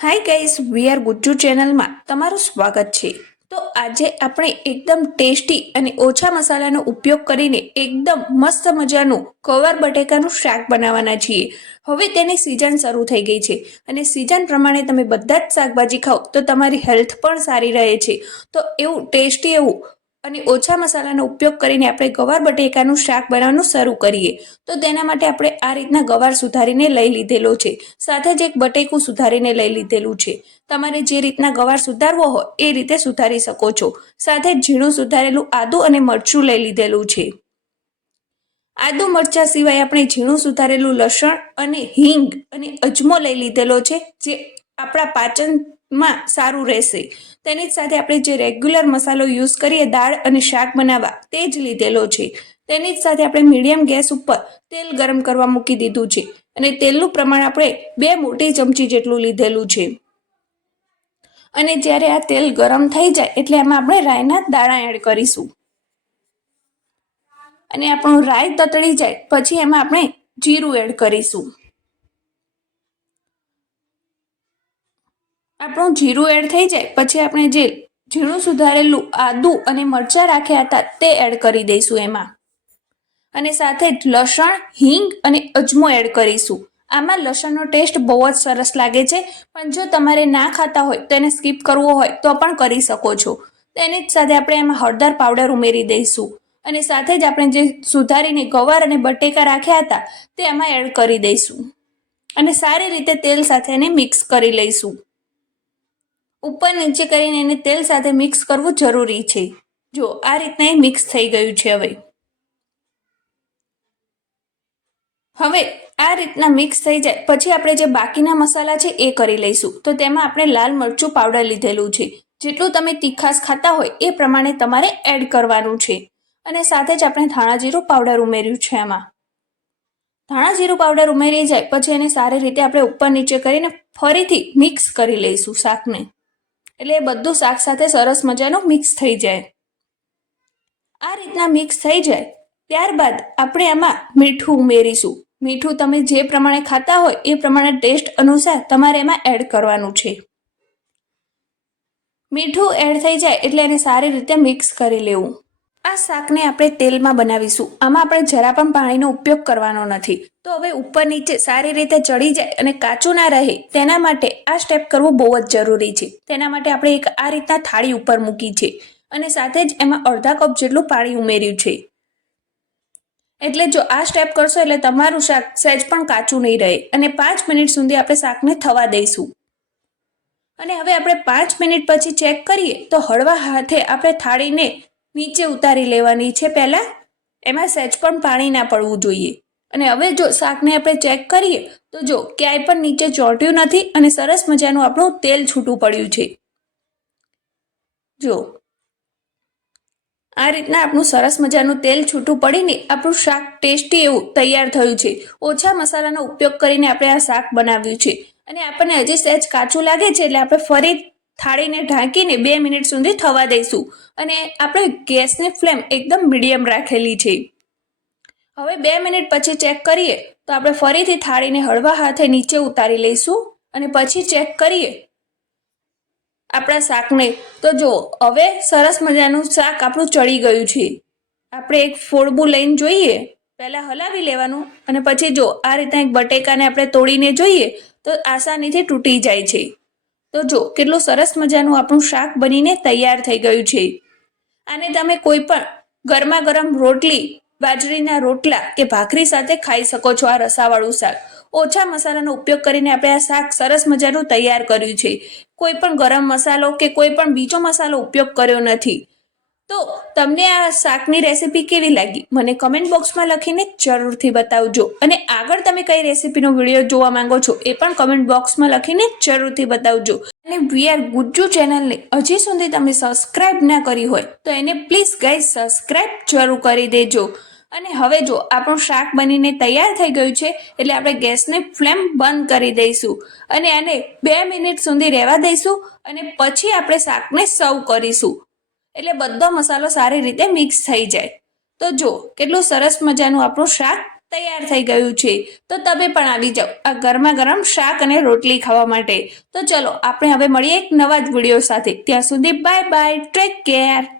Hi guys we are Gujju ચેનલમાં તમારું સ્વાગત છે. તો આજે આપણે એકદમ ટેસ્ટી અને ઓછા મસાલાનો ઉપયોગ કરીને એકદમ મસ્ત મજાનું કવર બટેકાનું શાક બનાવવાના છીએ. હવે તેની સિઝન શરૂ થઈ ગઈ છે અને સિઝન પ્રમાણે તમે બધા જ શાકભાજી ખાઓ તો તમારી હેલ્થ પણ સારી રહે છે. તો એવું ટેસ્ટી એવું અને ઓછા મસાલાનો ઉપયોગ કરીને આપણે ગવાર બટેકાનું શાક બનાવવાનું શરૂ કરીએ. તો તેના માટે આપણે આ રીતના ગવાર સુધારીને લઈ લીધેલો છે. સાથે જ એક બટેકું સુધારીને લઈ લીધેલું છે. તમારે જે રીતના ગવાર સુધારવો હોય, એ રીતે સુધારી શકો છો. સાથે ઝીણું સુધારેલું આદું અને મરચું લઈ લીધેલું છે. આદુ મરચા સિવાય આપણે ઝીણું સુધારેલું લસણ અને હિંગ અને અજમો લઈ લીધેલો છે, જે આપણા પાચનમાં સારું રહેશે. તેની જ સાથે આપણે જે રેગ્યુલર મસાલો યુઝ કરીએ, દાળ અને શાક બનાવવા, તે જ લીધેલો છે. તેની જ સાથે આપણે મીડિયમ ગેસ ઉપર તેલ ગરમ કરવા મૂકી દીધું છે. અને તેલનું પ્રમાણ આપણે બે મોટી ચમચી જેટલું લીધેલું છે. અને જ્યારે આ તેલ ગરમ થઈ જાય, એટલે એમાં આપણે રાયના દાણા એડ કરીશું. અને આપણું રાઈ તતળી જાય, પછી એમાં આપણે જીરું એડ કરીશું. આપણું જીરું એડ થઈ જાય, પછી આપણે જે જીરું સુધારેલું આદું અને મરચાં રાખ્યા હતા તે એડ કરી દઈશું એમાં. અને સાથે જ લસણ, હિંગ અને અજમો એડ કરીશું. આમાં લસણનો ટેસ્ટ બહુ જ સરસ લાગે છે, પણ જો તમારે ના ખાતા હોય, તો એને સ્કીપ કરવો હોય, તો પણ કરી શકો છો. તેની જ સાથે આપણે એમાં હળદર પાવડર ઉમેરી દઈશું. અને સાથે જ આપણે જે સુધારીને ગવાર અને બટેકા રાખ્યા હતા, તે એમાં એડ કરી દઈશું. અને સારી રીતે તેલ સાથે એને મિક્સ કરી લઈશું. ઉપર નીચે કરીને એને તેલ સાથે મિક્સ કરવું જરૂરી છે. જો આ રીતના એ મિક્સ થઈ ગયું છે હવે. હવે આ રીતના મિક્સ થઈ જાય, પછી આપણે જે બાકીના મસાલા છે એ કરી લઈશું. તો તેમાં આપણે લાલ મરચું પાવડર લીધેલું છે. જેટલું તમે તીખાસ ખાતા હોય એ પ્રમાણે તમારે એડ કરવાનું છે. અને સાથે જ આપણે ધાણા જીરું પાવડર ઉમેર્યું છે એમાં ધાણા જીરું પાવડર ઉમેરી જાય, પછી એને સારી રીતે આપણે ઉપર નીચે કરીને ફરીથી મિક્સ કરી લઈશું શાકને. એટલે એ બધું શાક સાથે સરસ મજાનું મિક્સ થઈ જાય. આ રીતના મિક્સ થઈ જાય, ત્યારબાદ આપણે આમાં મીઠું ઉમેરીશું. મીઠું તમે જે પ્રમાણે ખાતા હોય, એ પ્રમાણે ટેસ્ટ અનુસાર તમારે એમાં એડ કરવાનું છે. મીઠું એડ થઈ જાય એટલે એને સારી રીતે મિક્સ કરી લેવું. આ શાકને આપણે તેલમાં બનાવીશું. આમાં આપણે જરા પણ પાણીનો ઉપયોગ કરવાનો નથી. તો હવે ઉપર નીચે સારી રીતે ચડી જાય અને કાચું ના રહે, તેના માટે આ સ્ટેપ કરવું બહુ જ જરૂરી છે. તેના માટે આપણે એક આ રીતના થાળી ઉપર મૂકી છે અને સાથે જ એમાં અડધા કપ જેટલું પાણી ઉમેર્યું છે. એટલે જો આ સ્ટેપ કરશો એટલે તમારું શાક સહેજ પણ કાચું નહીં રહે અને પાંચ મિનિટ સુધી આપણે શાકને થવા દઈશું. અને હવે આપણે પાંચ મિનિટ પછી ચેક કરીએ તો હળવા હાથે આપણે થાળીને નીચે ઉતારી લેવાની છે પહેલાં. એમાં સહેજ પણ પાણી ના પડવું જોઈએ. અને હવે જો શાકને આપણે ચેક કરીએ, તો જો ક્યાંય પણ નીચે ચોંટ્યું નથી અને સરસ મજાનું આપણું તેલ છૂટું પડ્યું છે. જો, આ રીતના આપણું સરસ મજાનું તેલ છૂટું પડીને આપણું શાક ટેસ્ટી એવું તૈયાર થયું છે. ઓછા મસાલાનો ઉપયોગ કરીને આપણે આ શાક બનાવ્યું છે. અને આપણને હજી સહેજ કાચું લાગે છે એટલે આપણે ફરી થાળીને ઢાંકીને બે મિનિટ સુધી થવા દઈશું. અને આપણે ગેસની ફ્લેમ એકદમ મીડિયમ રાખેલી છે. હવે બે મિનિટ પછી ચેક કરીએ તો આપણે ફરીથી થાળીને હળવા હાથે નીચે ઉતારી લઈશું અને પછી ચેક કરીએ. આપણા શાકને. તો જો, હવે સરસ મજાનું શાક આપણું ચડી ગયું છે. આપણે એક ફોડબું લઈને જોઈએ. પહેલાં હલાવી લેવાનું અને પછી જો આ રીતના એક બટેકાને આપણે તોડીને જોઈએ તો આસાનીથી તૂટી જાય છે. તો જો, કેટલું સરસ મજાનું આપણું શાક બનીને તૈયાર થઈ ગયું છે. આને તમે કોઈ પણ ગરમા ગરમ રોટલી, બાજરીના રોટલા કે ભાખરી સાથે ખાઈ શકો છો આ રસાવાળું શાક. ઓછા મસાલાનો ઉપયોગ કરીને આપણે આ શાક સરસ મજાનું તૈયાર કર્યું છે. કોઈ પણ ગરમ મસાલો કે કોઈ પણ બીજો મસાલો ઉપયોગ કર્યો નથી. તો તમને આ શાકની રેસીપી કેવી લાગી? મને કમેન્ટ બોક્સમાં લખીને જરૂરથી બતાવજો. અને આગળ તમે કઈ રેસીપીનો વીડિયો જોવા માંગો છો એ પણ કમેન્ટ બોક્સમાં લખીને જરૂરથી બતાવજો. અને વી આર ગુજ્જુ ચેનલને હજી સુધી તમે સબસ્ક્રાઇબ ના કરી હોય, તો એને પ્લીઝ ગાઈઝ સબસ્ક્રાઇબ જરૂર કરી દેજો. અને હવે જો આપણું શાક બનીને તૈયાર થઈ ગયું છે, એટલે આપણે ગેસને ફ્લેમ બંધ કરી દઈશું. અને આને બે મિનિટ સુધી રહેવા દઈશું અને પછી આપણે શાકને સર્વ કરીશું. એટલે બધો મસાલો સારી રીતે મિક્સ થઈ જાય. તો જો, કેટલું સરસ મજાનું આપણું શાક તૈયાર થઈ ગયું છે, તો તમે પણ આવી જાઓ આ ગરમા ગરમ શાક અને રોટલી ખાવા માટે. તો ચલો, આપણે હવે મળીએ એક નવા જ વીડિયો સાથે. ત્યાં સુધી બાય બાય ટેક કેર